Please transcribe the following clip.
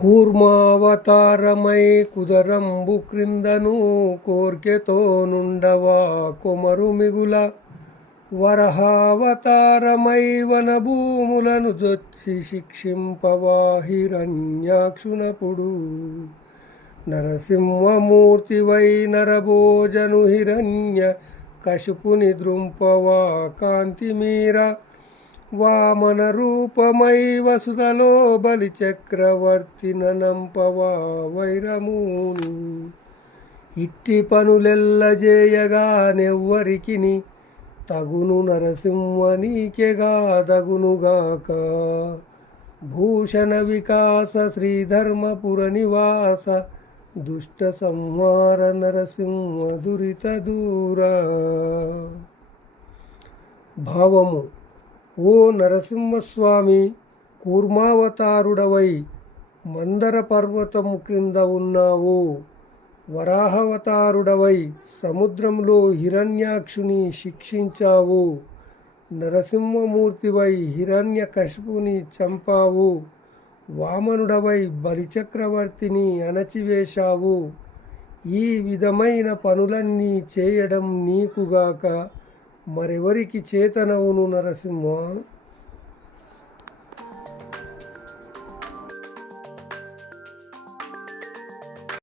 కూర్మావతారమై కుదరంబు క్రిందను కోర్కెతో నుండవా కొమరు మిగుల వరహావతారమై వనభూములను జొచ్చి శిక్షింపవా హిరణ్యాక్షునపుడు నరసింహమూర్తివై నరభోజను హిరణ్య కశుపుని ద్రుంపవా కాంతిమీర వామన రూపమై వసుధలో బలి చక్రవర్తి నంపవా వైరముని ఇట్టి పనులెల్లజేయగా నెవ్వరికిని తగును నరసింహ నీకెగా దగునుగాక భూషణ వికాస శ్రీధర్మపుర నివాస దుష్ట సంహార నరసింహ దురిత దూర. భావము: ఓ నరసింహస్వామి, కూర్మావతారుడవై మందర పర్వతము క్రింద ఉన్నావు. వరాహవతారుడవై సముద్రంలో హిరణ్యాక్షుని శిక్షించావు. నరసింహమూర్తివై హిరణ్య కశిపుని చంపావు. వామనుడవై బలిచక్రవర్తిని అణచివేశావు. ఈ విధమైన పనులన్నీ చేయడం నీకుగాక మరెవరికి చేతనవును నరసింహ?